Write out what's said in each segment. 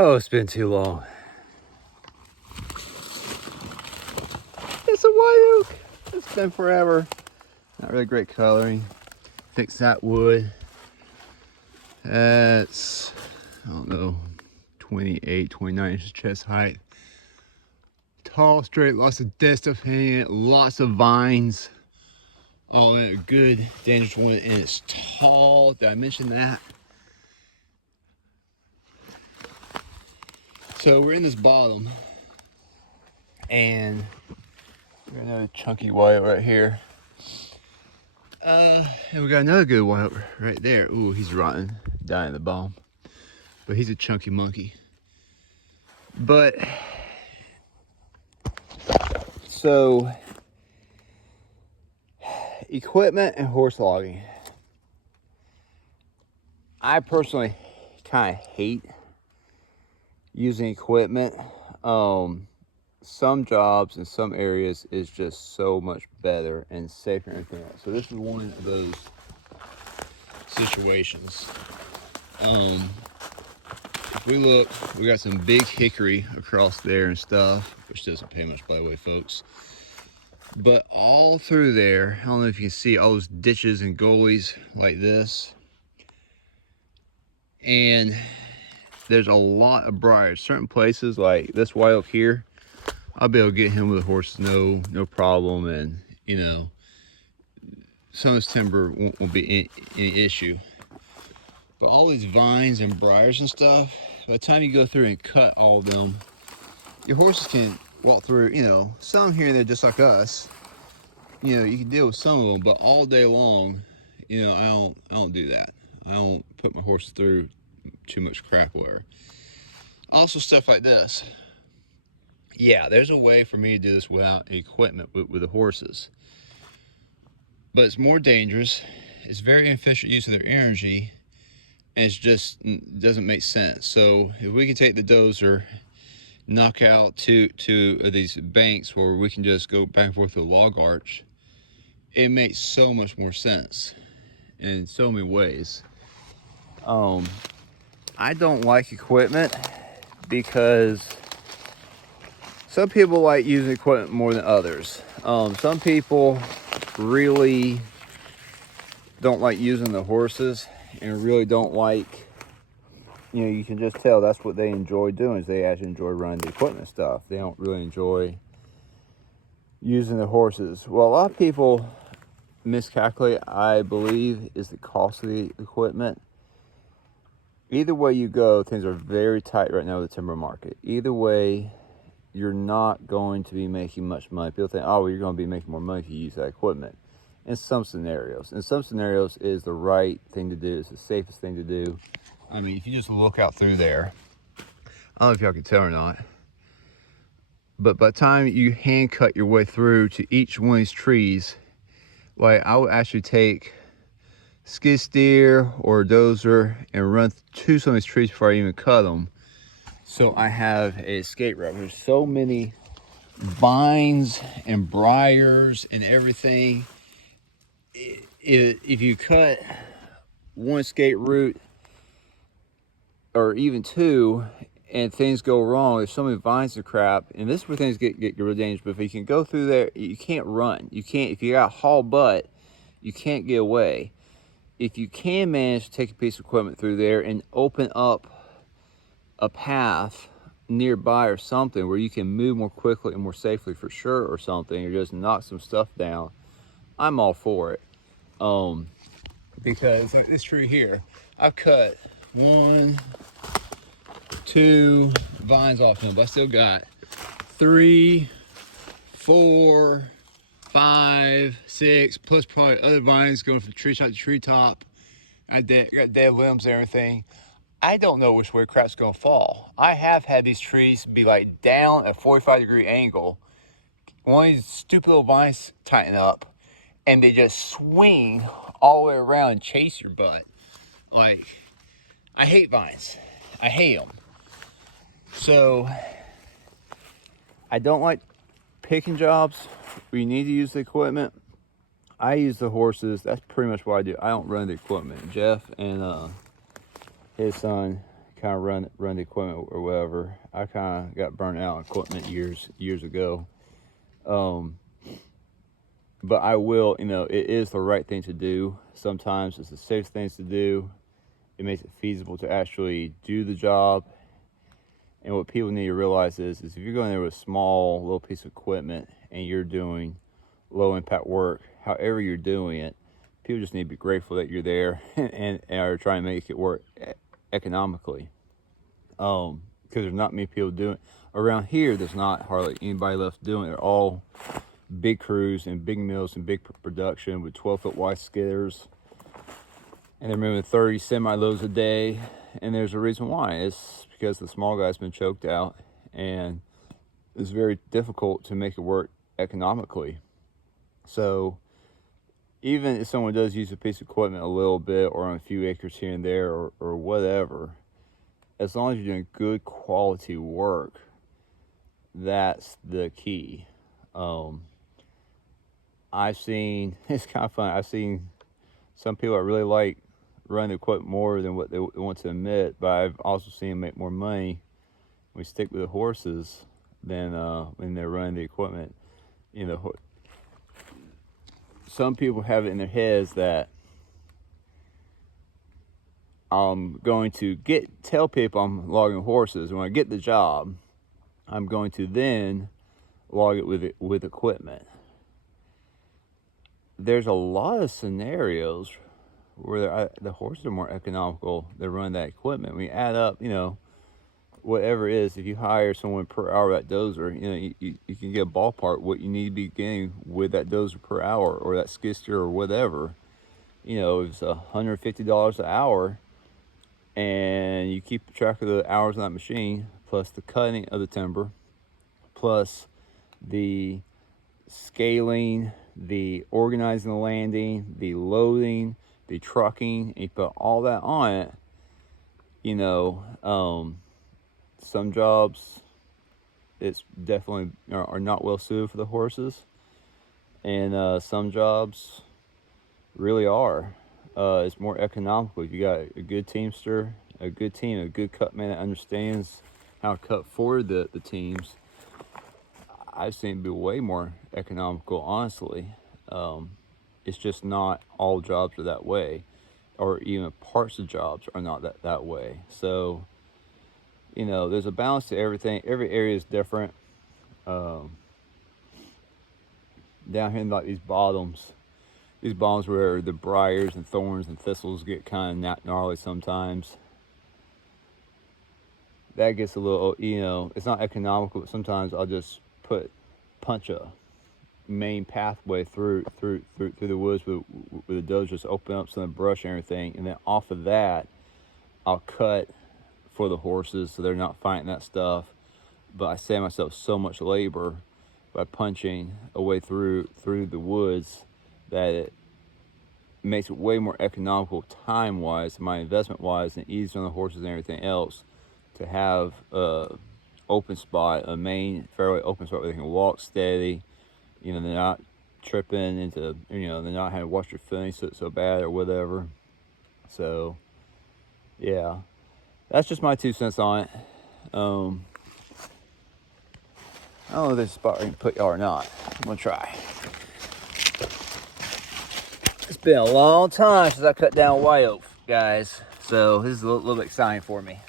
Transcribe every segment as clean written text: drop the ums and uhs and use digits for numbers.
Oh, it's been too long. It's a white oak. It's been forever. Not really great coloring. Fix that wood. That's, I don't know, 28, 29 inches chest height. Tall, straight, lots of dead stuff hanging it, lots of vines. All in a good, dangerous one, and it's tall. Did I mention that? So we're in this bottom, and we got another chunky white right here. And we got another good white right there. Ooh, he's rotten, dying at the bottom. But he's a chunky monkey. But, so, equipment and horse logging. I personally kind of hate using equipment. Some jobs in some areas is just so much better and safer and everything else. So this is one of those situations. If we look, we got some big hickory across there and stuff, which doesn't pay much, by the way, folks. But all through there, I don't know if you can see all those ditches and gullies like this. And there's a lot of briars. Certain places like this white oak here, I'll be able to get him with a horse no problem. And you know, some of this timber won't be any issue. But all these vines and briars and stuff, by the time you go through and cut all of them, your horses can walk through, you know, some here and there just like us. You know, you can deal with some of them, but all day long, you know, I don't do that. I don't put my horse through too much crap wire. Also stuff like this. Yeah, there's a way for me to do this without equipment with the horses. But it's more dangerous. It's very inefficient use of their energy. And it just doesn't make sense. So if we can take the dozer, knock out two of these banks where we can just go back and forth with a log arch, it makes so much more sense in so many ways. I don't like equipment because some people like using equipment more than others. Some people really don't like using the horses and really don't like, you know, you can just tell that's what they enjoy doing, is they actually enjoy running the equipment stuff. They don't really enjoy using the horses. Well, a lot of people miscalculate, I believe, is the cost of the equipment. Either way you go, things are very tight right now with the timber market. Either way, you're not going to be making much money. People think, oh, well, you're going to be making more money if you use that equipment. In some scenarios. In some scenarios, it is the right thing to do. It's the safest thing to do. I mean, if you just look out through there, I don't know if y'all can tell or not, but by the time you hand cut your way through to each one of these trees, like I would actually take skid steer or a dozer and run to some of these trees before I even cut them. So I have a escape route. There's so many vines and briars and everything. If you cut one escape route or even two and things go wrong, there's so many vines and crap, and this is where things get really dangerous. But if you can go through there, you can't run. You can't, if you got haul butt, you can't get away. If you can manage to take a piece of equipment through there and open up a path nearby or something where you can move more quickly and more safely for sure or something, or just knock some stuff down, I'm all for it. Because like this tree here, I've cut 1, 2 vines off them, but I still got 3, 4, 5, 6, plus probably other vines going from tree top to tree top. I got dead limbs and everything. I don't know which way crap's gonna fall. I have had these trees be like down at a 45-degree angle. One of these stupid little vines tighten up and they just swing all the way around and chase your butt. Like, I hate vines. I hate them. So, I don't like picking jobs where you need to use the equipment. I use the horses. That's pretty much what I do. I don't run the equipment. Jeff and his son kind of run the equipment or whatever. I kind of got burnt out on equipment years ago. But I will, it is the right thing to do. Sometimes it's the safest things to do. It makes it feasible to actually do the job. And what people need to realize is if you're going there with a small little piece of equipment and you're doing low impact work, however you're doing it, people just need to be grateful that you're there and are trying to make it work economically. Because there's not many people doing it. Around here, there's not hardly anybody left doing it. They're all big crews and big mills and big production with 12-foot wide skidders. And they're moving 30 semi-loads a day. And there's a reason why. It's because the small guy's been choked out. And it's very difficult to make it work economically. So even if someone does use a piece of equipment a little bit or on a few acres here and there or whatever, as long as you're doing good quality work, that's the key. I've seen, it's kind of fun, I've seen some people that really like running the equipment more than what they want to admit, but I've also seen them make more money when we stick with the horses than when they're running the equipment. Some people have it in their heads that I'm going to tell people I'm logging horses. When I get the job, I'm going to then log it with equipment. There's a lot of scenarios where the horses are more economical than running that equipment. When you add up, whatever it is, if you hire someone per hour that dozer, you can get a ballpark what you need to be getting with that dozer per hour or that skid steer or whatever. It's $150 an hour, and you keep track of the hours on that machine, plus the cutting of the timber, plus the scaling, the organizing the landing, the loading, the trucking, and you put all that on it. Some jobs it's definitely are not well suited for the horses, and some jobs really are. It's more economical if you got a good teamster, a good team, a good cut man that understands how to cut for the teams. I've seen it be way more economical, honestly. It's just not all jobs are that way, or even parts of jobs are not that way. So, there's a balance to everything. Every area is different. Down here in like these bottoms where the briars and thorns and thistles get kind of gnarly sometimes. That gets a little, it's not economical, but sometimes I'll just punch a main pathway through the woods with the dozer, just open up some of the brush and everything, and then off of that I'll cut for the horses so they're not fighting that stuff. But I save myself so much labor by punching a way through the woods that it makes it way more economical time wise, my investment wise, and easier on the horses and everything else to have a open spot, a main fairway open spot where they can walk steady. They're not tripping into, they're not having to wash their footing so bad or whatever. So, yeah, that's just my 2 cents on it. I don't know if there's a spot where I can put y'all or not. I'm gonna try. It's been a long time since I cut down white oak, guys. So this is a little bit exciting for me.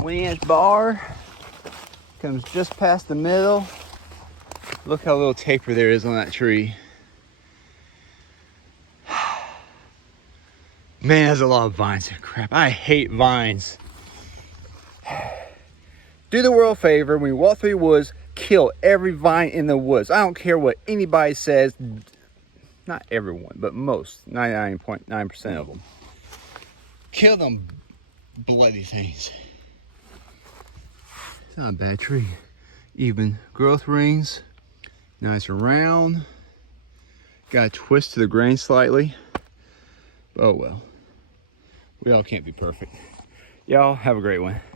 20-inch bar. Comes just past the middle. Look how little taper there is on that tree. Man, there's a lot of vines. Crap, I hate vines. Do the world a favor, when you walk through the woods, kill every vine in the woods. I don't care what anybody says. Not everyone, but most, 99.9% of them. Kill them bloody things. It's not a bad tree. Even growth rings, nice and round. Got a twist to the grain slightly. Oh well, we all can't be perfect. Y'all have a great one.